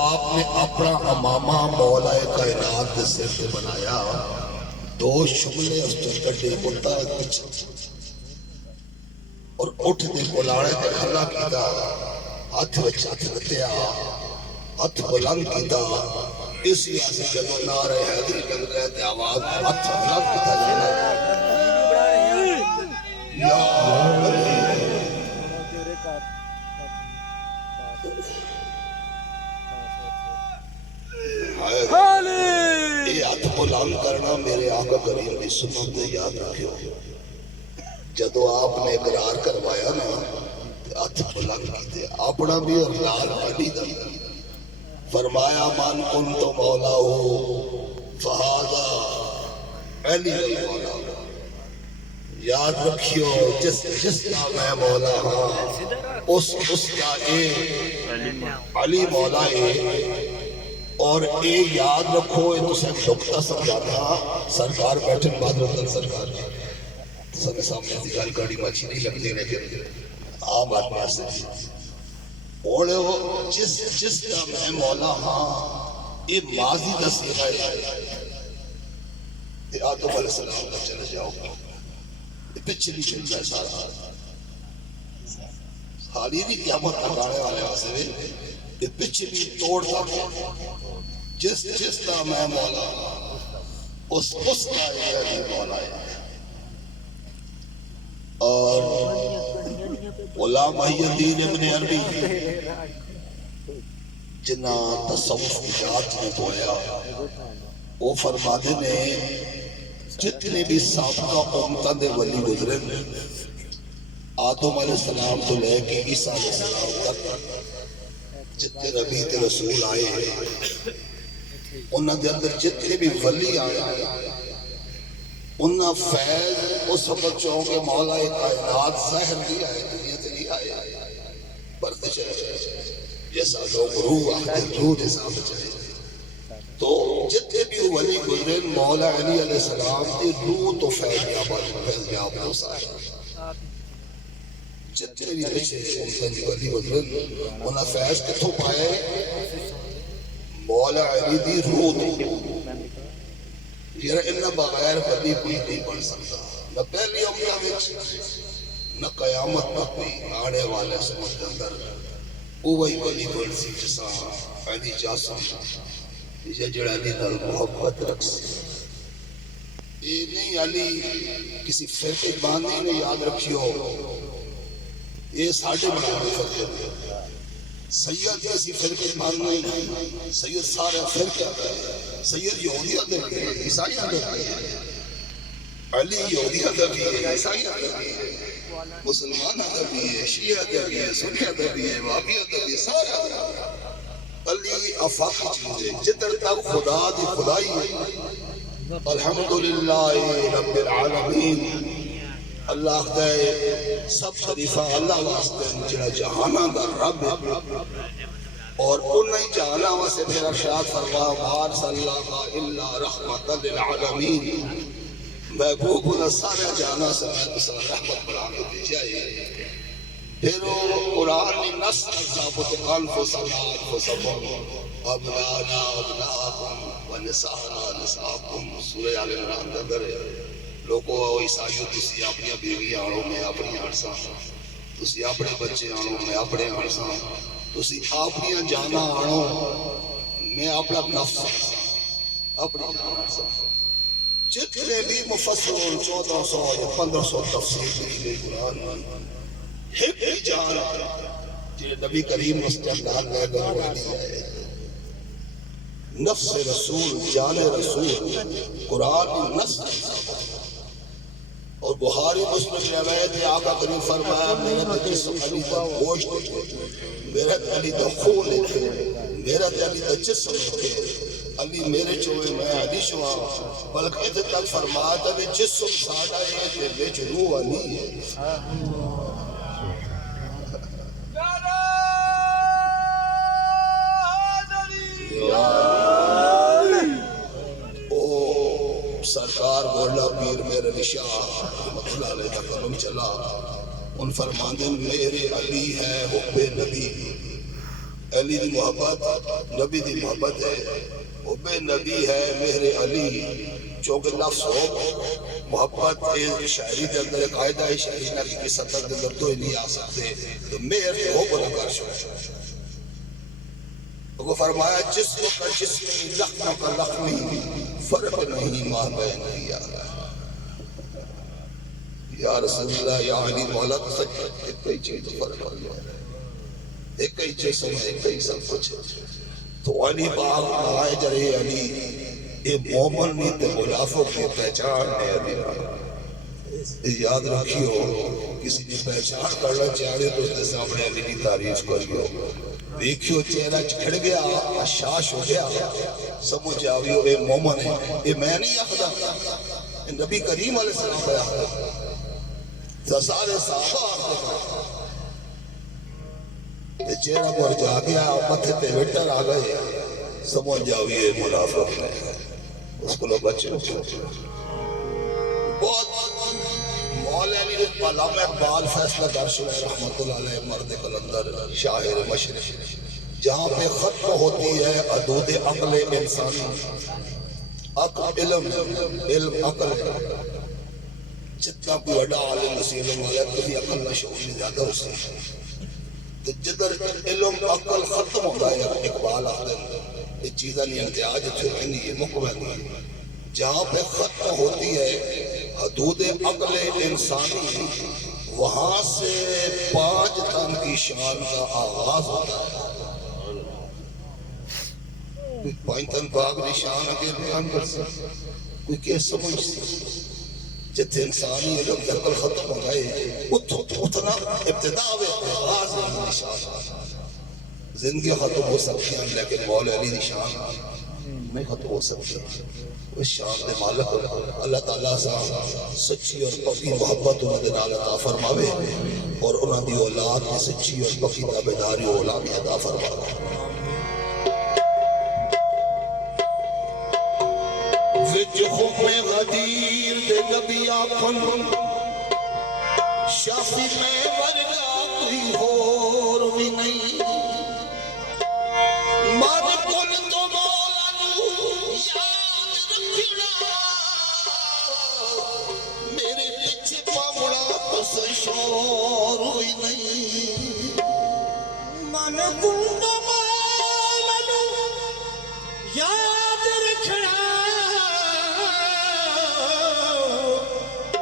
آپ نے اپنا امامہ مولا کائنات کے سر سے بنایا، دو شملے اس تو کٹے کتا پچھے اور اٹھ دے بلاڑے دے کھلا کیتا، ہاتھ وچ ہاتھ رتیا، ہاتھ بلند کیتا، اس واسطے جدو نعرہ حیدری لگ رہے تھے آواز ہاتھ بلند کیتا جانا یا علی یہ ہاتھ بلند کرنا میرے آقا کریم کی سنت کو یاد رکھو۔ جدو آپ نے اقرار کروایا نا ہاتھ بلند کیتے اپنا بھی اور لال علی دا فرمایا من کن تو مولا ہو فہذا علی مولا ہو۔ یاد رکھیو جس کا میں مولا ہاں اس کا اے علی مولا ہے۔ اور اے یاد رکھو اے تو صرف نقطہ سمجھانا سرکار بیٹھن بعد رضا سرکار سب سامنے دی گل گاڑی ماچی نہیں لگتی لیکن عام آدمی سے اور جس کا میں مولا ہاں یہ ماضی دا صیغہ ہے۔ آدم علیہ السلام کا چلے جاؤ یہ پچھلی چلتا ہے سارا حالی نہیں قیامت لگانے والے واسے یہ پچھلی توڑ دا جس کا میں مولا اس کا یہ مولا ہے۔ اور غلام محی الدین ابن عربی جنہ تصوف کی ذات میں پویا وہ فرماتے نے جتنے بھی سابقہ امتوں دے ولی گزرے آدم علیہ السلام تو لے کے عیسیٰ علیہ السلام تک جتنے نبی تے رسول آئے ہیں انہاں دے اندر جتنے بھی ولی آئے انہاں فیض اس وقت چاہوں کہ مولا کائنات ظاہر نہیں آئے دنیا تے نہیں آئے بڑھتے چلے جیسا لوگ روح آتے روح جیسا چلے تو جتنے بھی ولی گزرے مولا علی علیہ السلام کی روح تو فیض یاب ہو سارے جتنے بھی پیچھے ولی گزرے انہاں فیض کتھوں پائے مولا علی دی روح تو یہ انہاں بغیر ولی کوئی نہیں بن سکتا نہ پہلی امرہ میں نہ قیامت نہ کوئی آنے والے سمجھ کے اندر وہی ولی بن سی جسا علی جاسم یہ جڑا علی نال محبت رکھ سی یہ نہیں علی کسی فرقے باندھی نے یاد رکھیو یہ ساڑھے بنا فرقے سید کسی فرقے باندھی نہیں سید سارے فرقے آگئے سید یہودیہ دے بھی ہے عیسائیہ دے بھی ہے علی یہودیہ دے بھی ہے عیسائیہ دے بھی ہے مسلمانہ دے بھی ہے شیعہ دے بھی ہے سنیہ دے بھی ہے وابیہ دے بھی ہے سارا علی افاقی چیز ہے جدر تک خدا دی خدائی ہے الحمدللہ رب العالمین اللہ دے سب شریفہ اللہ واسطے جنہ جہانہ دا رب اور انہیں جہانہ واسطے میرا شاہد فرما بار صلی اللہ اللہ رحمت للعالمین محبوب انہیں سارے جہانہ سے میں تسا رحمت بلانے دی جائے پھر وہ قرآن نصر ثابت انفسنا ابنانا ابناکم ونسانا نساکم سورہ آل عمران اندر لوگوں عیسائیوں تسی اپنی بیوی آنو میں اپنی عرصہ تسی اپنے بچے آنو میں اپنے عرصہ تسی اپنی جانا آنو میں اپنا نفس اپنی جانا عرصہ جتنے بھی مفسرون 1400 یا 1500 تفسیر کی گئی قرآن ایک بھی جان جنہیں نبی کریم مستقلان لے کر وحدی آئے نفس رسول جان رسول قرآن نفس اور بخاری مسلم روایت ہے آقا کریم فرمایا میرا جسم علی دا گوشت میرا علی دا خون میرا علی دا جسم علی میرے چوئے میں علی شوا بلکہ ادھر تک فرمایا تھا کہ جسم سادہ ہے کہ بیچ روح علی ہے سرکار مولا پیر میرے نشاہ رحمت اللہ علیہ تکرم چلا ان فرماندے میرے علی ہے حب نبی علی دی محبت نبی دی محبت ہے، وہ بے نبی ہے مہر علی، چونکہ لفظ ہو محبت شاعری دے اندر قاعدہ ہے، شاعری نہ کی سطر دے اندر تو ہی نہیں آ سکتے، تو مہر ہو بنا کر شو وہ فرمایا جسم کا جسمی لخم کا لخمی فرق نہیں ماں بین کیا یا رسول اللہ یا علی مولا تو سچ ایک ہی چیز فرق ہو گیا، ایک ہی چیز سمجھ ایک ہی سب کچھ، تو علی باغ آئے جرے علی اے مومن نہیں تے منافق کی پہچان ہے علی یاد رکھیو، کسی نے پہچان کرنا چاہے تو اس نے سامنے علی کی تعریف کریو، دیکھیو چہرہ چکھڑ گیا، اشاش ہو گیا، سمجھ آویو اے مومن ہے، اے میں نہیں آخدا، اے نبی کریم علیہ السلام پہ آخدا، سارے صحابہ آخدا، اے چہرہ پر جا گیا، متھے پہ وٹر آ گئے، سمجھ آویو اے منافق ہے، اس کو لوگ بچے بہت مولانا علامہ اقبال فیصلہ درشل رحمت اللہ علیہ مرد قلندر شاعر مشرق، جہاں پہ ختم ہوتی ہے حدود عقل انسانی، علم عقل جتنا کوئی وڈا عالم نصیب والا کبھی عقل نہ شعور زیادہ ہو سکتا، تو جدر علم عقل ختم ہوتا ہے اقبال آخر یہ چیزیں نہیں امتیاز نہیں ہے مقبل نہیں، جہاں پہ ختم ہوتی ہے حدود عقل انسانی وہاں سے 5 تن کی شان کا آغاز ہوتا ہے، 5 تن باغ نشان اگر بیان کر سکتا کوئی کیس سمجھ سکتا، جتنے انسانی علم عقل ختم ہو گئے اتنا ابتدا ہوئے آغاز نشان، زندگی ختم ہو سکتی ہیں لیکن مولا علی نشان نہیں ختم ہو سکتی، اس شان دے مالک اللہ تعالیٰ سے سچی اور پکی محبت انہوں نے نال عطا فرماوے اور انہوں دی اولاد کی سچی اور پکی تابعداری اولاد عطا فرماوے۔ وچ خم غدیر دے نبی آکھن شافی میں ورگا کوئی اور بھی نہیں، مالک تو مولا نو یاد رکھنا، میرے پیچھے پاوڑا بس شور ہوئی نہیں، مالک تو مولا نو یاد رکھنا،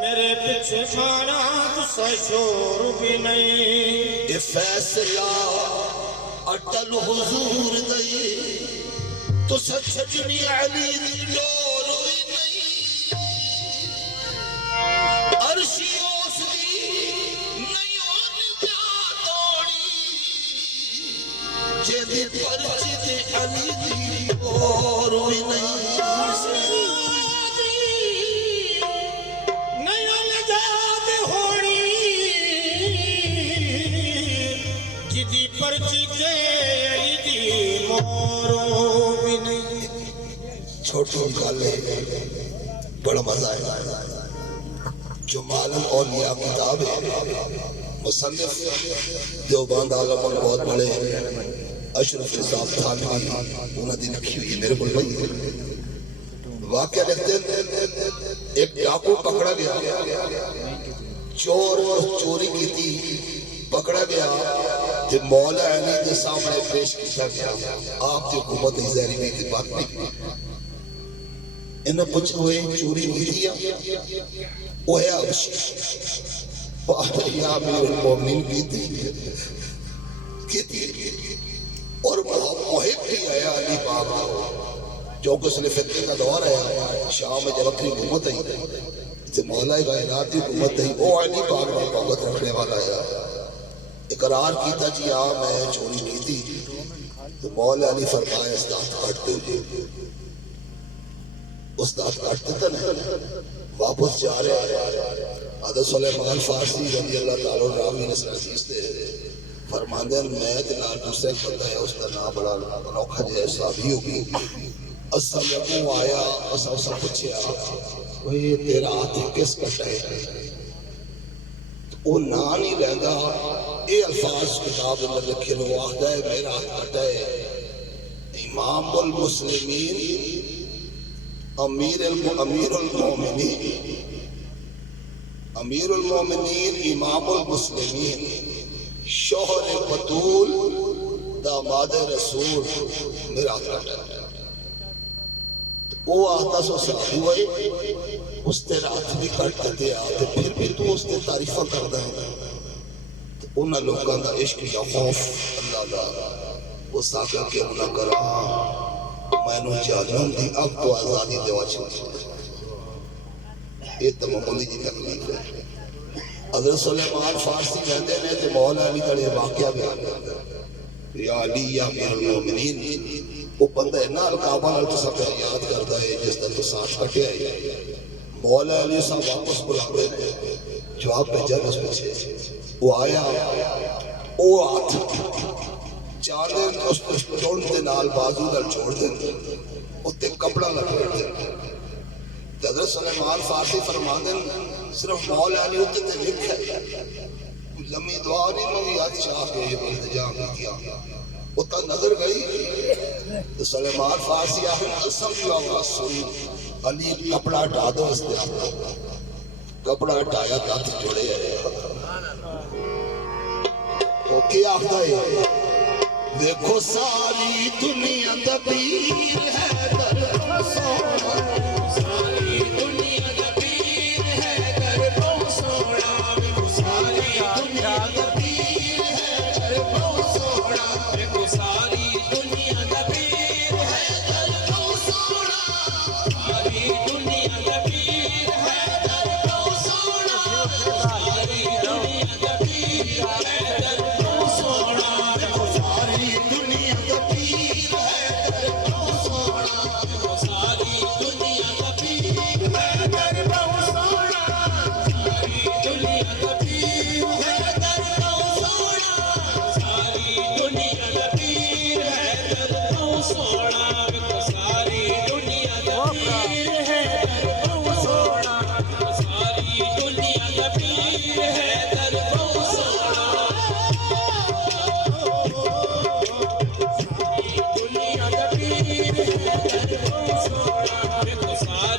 میرے پیچھے پاوڑا بس شور بھی نہیں، یہ فیصلہ اٹل حضور دئی تو سچنی علی دی ڈور ہوئی نہیں، عرشی اس دی نہیں جا توڑی، جیدی پرچی تے علی دی ڈور ہوئی نہیں، چھوٹی گل ہے بڑا مزہ ہے، جمال الاولیاء کتاب ہے، مصنف دیوبند عالم بہت بڑے اشرف صاحب تھانوی انہوں نے لکھی ہوئی میرے کو واقعہ لکھتے ہیں، ایک ڈاکو پکڑا گیا، چور چوری کی تھی، پکڑا گیا، جب مولا علی کے سامنے پیش کیا گیا، آپ جو حکومت ظاہری میں کی بات نہیں، انہوں پوچھا ہوئے چوری ہوئی دیا، وہ ہے ابشی، بات یا امیر المومنین کی تھی، اور محب بھی آیا علی پاک جو کہ اس نے فتنے کا دور ہے، شام میں جب اپنی حکومت ہے، جب مولا کائنات کی حکومت ہے، وہ علی پاک نے حکومت رکھنے والا ہے، اقرار کیتا جی ہاں میں چوری کی تھی، تو مولا علی فرمایا اس دات کاٹتے ہوئے، اس دات کاٹتے تھا نا، واپس جا رہے ہیں، حضرت سلیمان فارسی رضی اللہ تعالیٰ راوی نے حدیث دے فرماندے میں دلال دوسرے بندہ ہے، اس کا نام بڑا انوکھا جائے صحابی ہوگی، اسا لگوں آیا، اسا پوچھے وہ تیرا ہاتھ کس کٹ ہے، وہ نا نہیں رہندا، یہ الفاظ کتاب میں لکھے وہ آخدا ہے میرا کٹا ہے امام المسلمین امیر المومنین امام المسلمین شوہر بطول داماد رسول میرا کٹا ہے وہ آخدا سو صحابی ہوئے اس تیرا ہاتھ بھی کٹ دیا پھر بھی تو اس نے تعریفہ کردہ ہے انہاں لوگاں دا عشق یا خوف اللہ دا وہ ساکر کے انہاں کرا میں نو جہنم دی اب تو آزادی دیوا چھوڑ یہ تو معمولی جی تکلیف ہے حضرت سلیمان فارسی کہتے ہیں کہ مولا علی کا واقعہ بھی آگیا یا علی یا امیر المومنین وہ بندہ ہے نا القعبہ نال تو سب یاد کرتا ہے جس طرح تو ساتھ کٹے آئی مولا علی صاحب واپس بلا رہے ہیں جواب بھیجا اس پیچھے وہ آیا وہ ہاتھ چار دن اس پر چھوڑ دے نال بازو نال چھوڑ دے اتنے کپڑا لپیٹ دے حضرت سلیمان فارسی فرما دیں صرف مولا علی اتنے تے لکھا ہے لمبی دعا نہیں مگی یاد چاہ کے یہ التجا کیا اتنا نظر گئی تو سلیمان فارسی آخر قسم کی آواز سنی علی کپڑا ہٹا دو اس دے کپڑا ہٹایا ہاتھ جوڑے آئے وہ کیا آخدا ہے دیکھو ساری دنیا دا پیر ہے در سونا ساری دنیا دا پیر ہے در سونا ساری دنیا دا پیر ہے در سونا ساری دنیا دا پیر ہے در سونا ساری دنیا دا پیر ہے در سونا ساری دنیا دا پیر ہے در سونا ساری دنیا دا پیر ہے در سونا ساری دنیا دا پیر ہے در سونا ساری دنیا دا پیر ہے در سونا ساری دنیا دا پیر ہے در سونا ساری دنیا دا پیر ہے در سونا ساری دنیا دا پیر ہے در سونا دنیا دا پیر ہے در سونا ساری دنیا دا پیر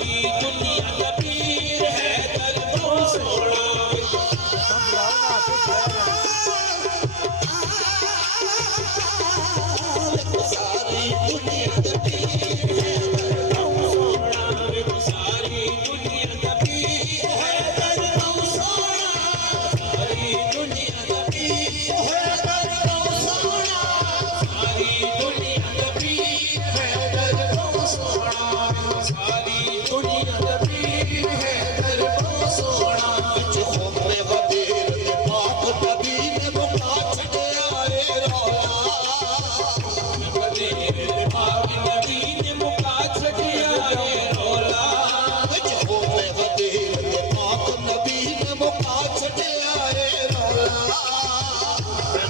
ہے در سونا ساری دنیا دا پیر ہے در سونا ساری دنیا دا پیر ہے در سونا ساری دنیا دا پیر ہے در سونا ساری دنیا دا پیر ہے در سونا ساری دنیا دا پیر ہے در سونا جو میں وطیر پاک نبی نے بکا چھٹے آئے رولا وطیر پاک نبی نے بکا چھٹے آئے رولا جو میں وطیر پاک نبی نے بکا چھٹے آئے رولا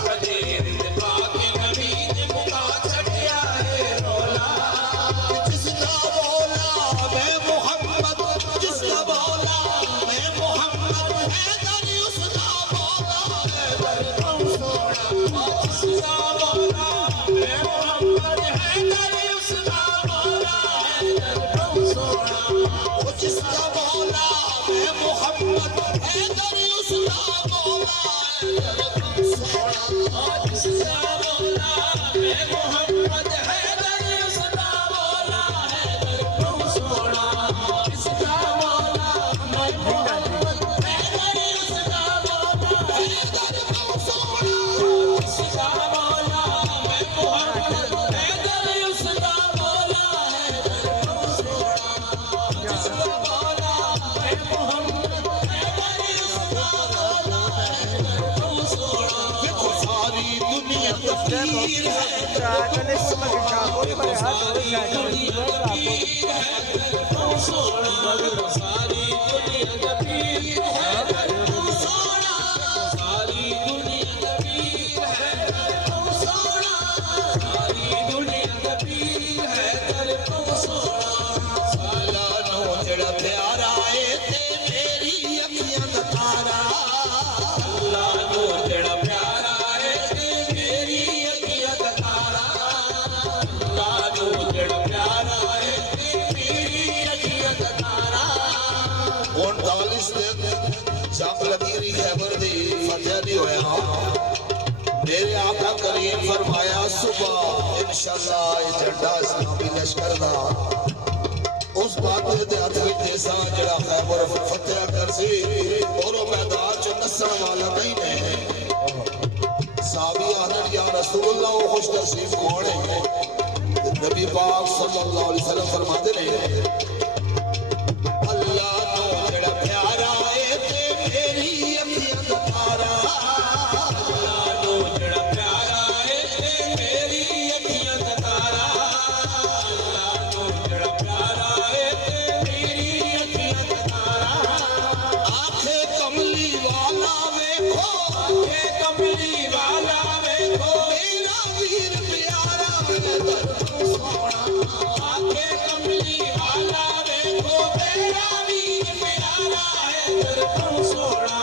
وطیر پاک نبی نے بکا چھٹے آئے رولا جس کا بولا میں محمد جس کا بولا میں محمد حیدر اس کا بولا حیدر سونا جس کا بولا میں محمد حیدر اس کا بولا حیدر سونا جس کا بولا میں محمد حیدر اس کا بولا حیدر سونا جس کا بولا میں محمد حیدر اس کا بولا حیدر سونا جس کا بولا میں محمد حیدر اس کا بولا حیدر سونا جس کا بولا میں محمد حیدر اس کا بولا حیدر سونا جس کا بولا میں محمد حیدر اس کا بولا حیدر سونا دیکھو ساری دنیا دا پیر ہے ساری دنیا دا پیر ہے در سونا ساری دنیا دا پیر ہے در سونا ساری دنیا دا پیر ہے در سونا ساری دنیا دا پیر ہے در سونا سالا نو جڑا پیارا ہے تے میری اکھیاں دا تارا اللہ نو جڑا پیارا امین فرمایا صبح انشاءاللہ یہ جھنڈا اسلامی لشکر دا اس بات دے ہاتھ وچ دیسا جڑا خیبر فتح کر سی اور وہ میدان چ نسن والا نہیں ہے صحابی آدھر یا رسول اللہ وہ خوش نصیب کون ہے نبی پاک صلی اللہ علیہ وسلم فرماتے رہے اللہ تو جڑا پیارا ہے تے میری اکھیاں دا تارا اللہ تو جڑا پیارا ہے تے میری اکھیاں دا تارا اللہ تو جڑا پیارا ہے تے میری اکھیاں دا تارا آنکھیں کملی والا ویکھو آنکھیں کملی والا ویکھو میرا ویر پیارا ہے سونا آنکھیں کملی والا ویکھو میرا ویر پیارا ہے در سونا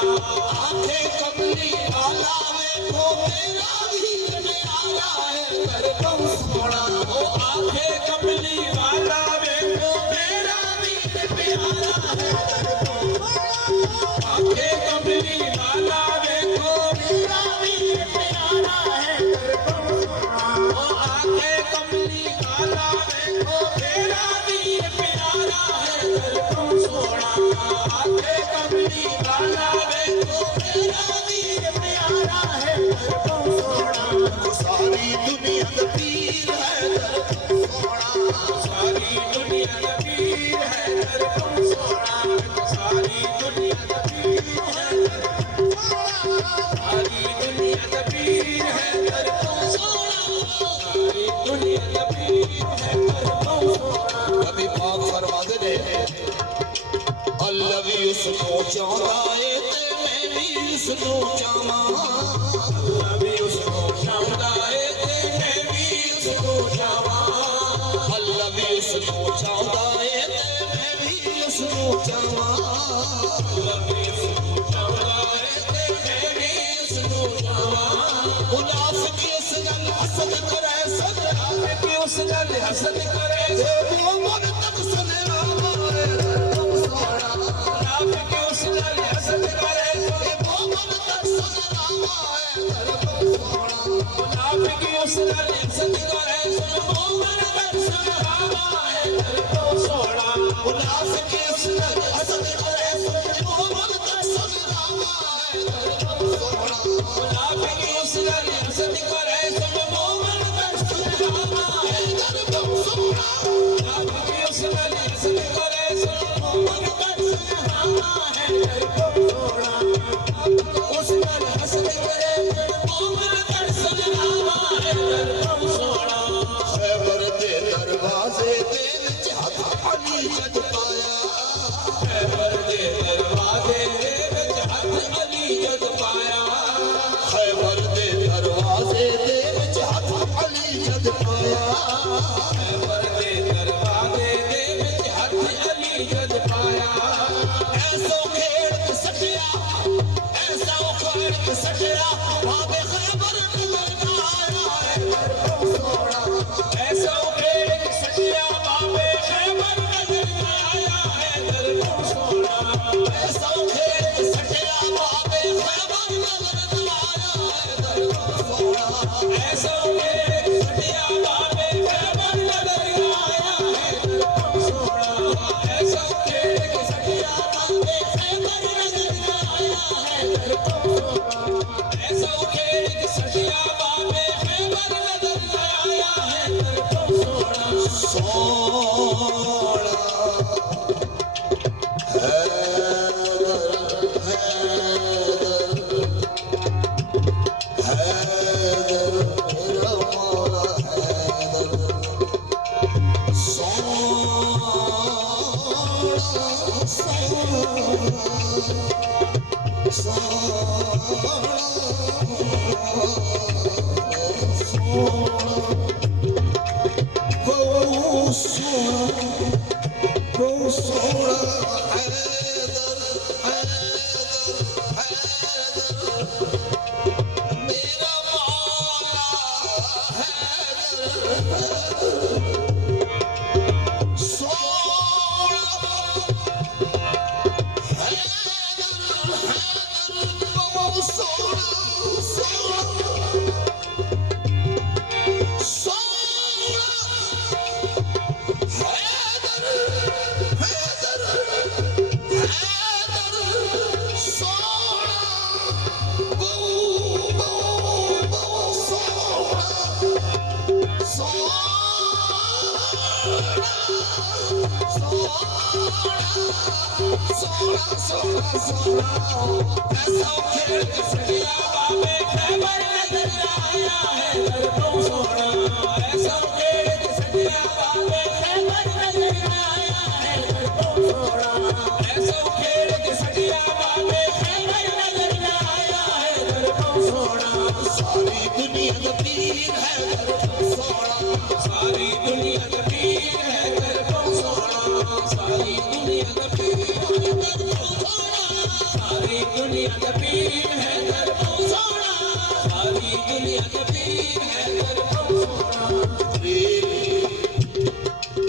آنکھیں کملی والا ویکھو میرا ویر پیارا ہے در سونا آنکھیں کملی والا ویکھو میرا ویر پیارا ہے آنکھیں کملی والا ویکھو میرا ویر پیارا ہے آنکھیں کملی والا ویکھو میرا ویر پیارا ہے سونا آنکھیں کملی والا ویکھو میرا ویر پیارا ہے سونا ساری دنیا دا پیر ہے سونا ساری دنیا دا پیر ہے سونا ساری دنیا دا پیر ہے ساری دنیا دا پیر ہے سونا ساری دنیا دا پیر ہے نبی پاک فرماتے نے اللہ بھی اس کو چاہتا ہے تے میں بھی اس کو چاہاں اللہ بھی اس کو چاہتا ہے تے میں بھی اس کو چاہاں اللہ بھی اس کو چاہتا ہے تے میں بھی اس کو چاہاں اللہ بھی اس کو چاہتا ہے تے میں بھی اس کو چاہاں منافق اس گل حسد کرے صدقہ کہ اس گل حسد کرے وہ من تک سنے ہمارے منافق اس گل حسد کرے وہ من تک سنے ہمارے منافق اس گل حسد کرے وہ من تک سنے ہمارے سونا منافق اس گل حسد کرے وہ من تک سنے ہمارے منافق اس گل حسد کرے وہ من تک سنے ہمارے سونا منافق اس گل حسد کرے وہ من تک سنے ہمارے سونا اس گل حسد کرے وہ من تک سنے ہمارے سونا خیبر دے دروازے دے وچ ہاتھ علی جد پایا خیبر دے دروازے دے وچ ہاتھ علی جد پایا خیبر دے دروازے دے وچ ہاتھ علی جد پایا خیبر دے دروازے دے وچ ہاتھ علی جد پایا ایسو کھیڑ کے سٹیا ایسا اکھاڑ کے سٹیا باب خیبر نظر آیا ہے سونا ایسا اکھاڑ کے سٹیا باب خیبر نظر آیا ہے سونا ایسا اکھاڑ کے سٹیا باب خیبر نظر آیا ہے سونا ایسا اکھاڑ کے سٹیا باب خیبر نظر آیا ہے سونا ایسا اکھاڑ کے سٹیا باب خیبر نظر آیا ہے ایسا اکھاڑ کے سٹیا باب خیبر نظر آیا ہے سونا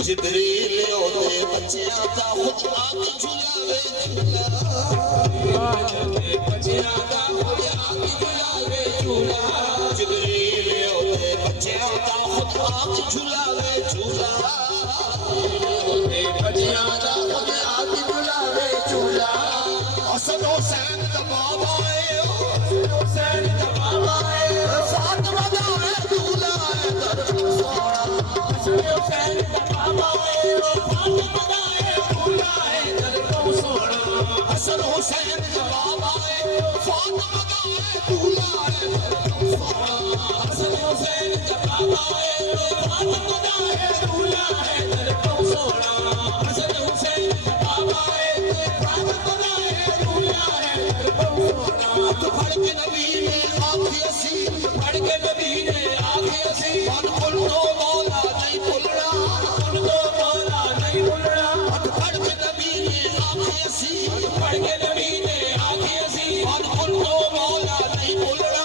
جبریل ہوتے بچیاں دا خود آگ جھلاوے جھولا بچیاں دا خود آگ جھلاوے جھولا جبریل ہوتے بچیاں دا خود آگ جھلاوے جھولا بچیاں دا خود آگ جھلاوے جھولا حسن حسین دا بابا ہے حسن حسین دا بابا ہے فاطمہ دا ہے جھولا ہے در سوڑا حسن حسین دا بابا ہے فاطمہ دا ہے جھولا ہے در سوڑا حسن حسین دا بابا ہے فاطمہ دا ہے جھولا ہے در سوڑا حسن حسین دا بابا ہے فاطمہ دا ہے جھولا ہے در سوڑا حسن حسین دا بابا ہے فاطمہ دا ہے جھولا ہے در سوڑا تو پڑھ کے نبی نے آنکھی اسی پڑھ کے نبی نے آنکھی اسی من کل تو مولا نہیں بھولنا من تو مولا نہیں بھولنا پڑھ کے نبی نے آنکھی اسی پڑھ کے نبی نے آنکھی اسی من کل تو مولا نہیں بھولنا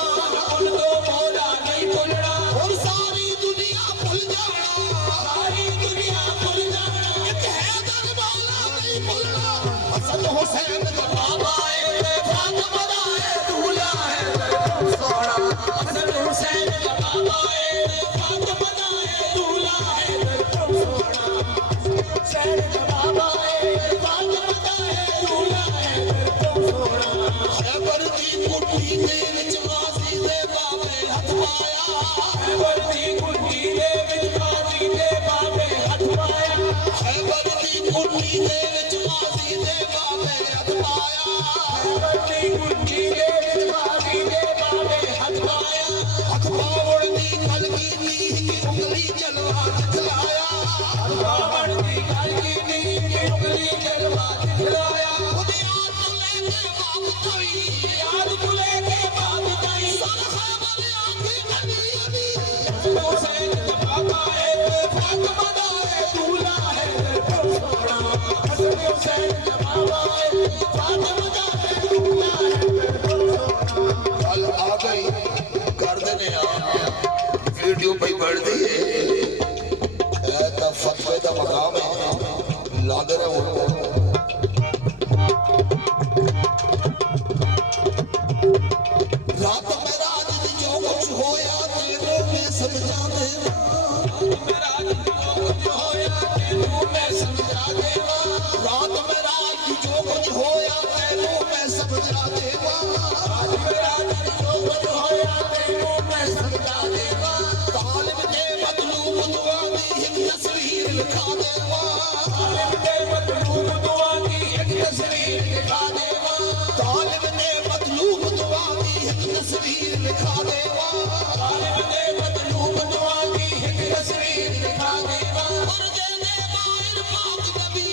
من تو مولا نہیں بھولنا اور ساری دنیا بھول جانا ساری دنیا بھول جانا ایک حیدر مولا نہیں بھولنا حسن حسین کا بابا ہے فاطمہ دا ہے جھولا ہے سوڑا حسن حسین کا بابا ہے فاطمہ دا ہے جھولا ہے سوڑا حسین کا بابا ہے فاطمہ دا ہے جھولا ہے سوڑا خیبر دی کٹھی دے وچ غازی دے بابے ہتھ پایا خیبر دی کٹھی دے وچ غازی دے بابے ہتھ پایا خیبر دی کٹھی دے وچ غازی دے بابے ہتھ پایا خیبر دی کٹھی دے وچ غازی دے بابے ہتھ پایا ہتھ پاوڑ دی کلگی دی انگلی جلوہ دکھلایا ہتھ پاوڑ دی کلگی دی انگلی جلوہ دکھلایا خود یاد تو لے کے باب تائی یاد تو لے کے باب تائی سر خیبر آنکھی نبی ابھی حسن حسین کا بابا ہے فاطمہ دا ہے جھولا ہے سوڑا حسن حسین کا بابا ہے فاطمہ دا ہے جھولا ہے سوڑا کل آ گئی کر دینے ویڈیو پہ پڑھ دیئے ایتا فتوے دا مقام ہے لادر ہے وہ رات میں راج جو کچھ ہویا تیروں میں سمجھا دے رات میں راج سمجھا دے رات میں راج جو کچھ ہویا تیروں میں سمجھا دے رات میں راج جو کچھ ہویا تیروں میں سمجھا دے طالب کے مطلوب دعا دی ایک تصویر لکھا دے طالب کے مطلوب دعا دی ایک تصویر لکھا دے طالب نے مطلوب دعا دی ایک تصویر لکھا دے طالب نے مطلوب دعا دی ایک تصویر لکھا دے اور دے دے باہر پاک نبی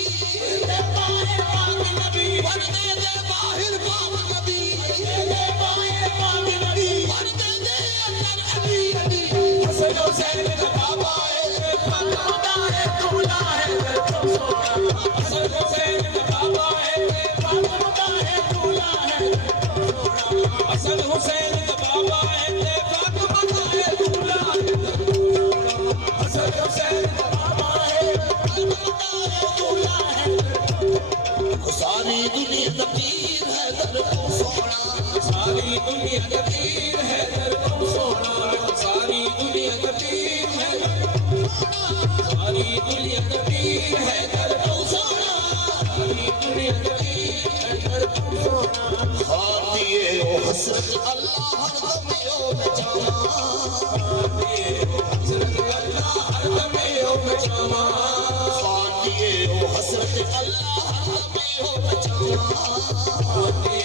دے باہر پاک نبی اور دے دے باہر پاک نبی دے دے باہر پاک نبی اور دے دے اندر علی علی حسن حسین کا بابا ہے فاطمہ دا ہے جھولا ہے سوڑا حسن حسین کا بابا ہے فاطمہ دا ہے جھولا ہے سوڑا حسن حسین کا بابا ہے فاطمہ دا ہے جھولا ہے سوڑا حسن حسین کا بابا ہے فاطمہ دا ہے جھولا ہے ساری دنیا تقدیر ہے در کو سوڑا ساری دنیا تقدیر ہے در کو سوڑا ساری دنیا تقدیر ہے ساری دنیا تقدیر ہے در کو سوڑا ساری دنیا تقدیر ہے در کو سوڑا خاطیے و حسرت اللہ ہر دم یوں میں جانا خاطیے و حسرت اللہ ہر دم بچاواں فانیے او حسرت اللہ نبی ہو بچاواں فاتح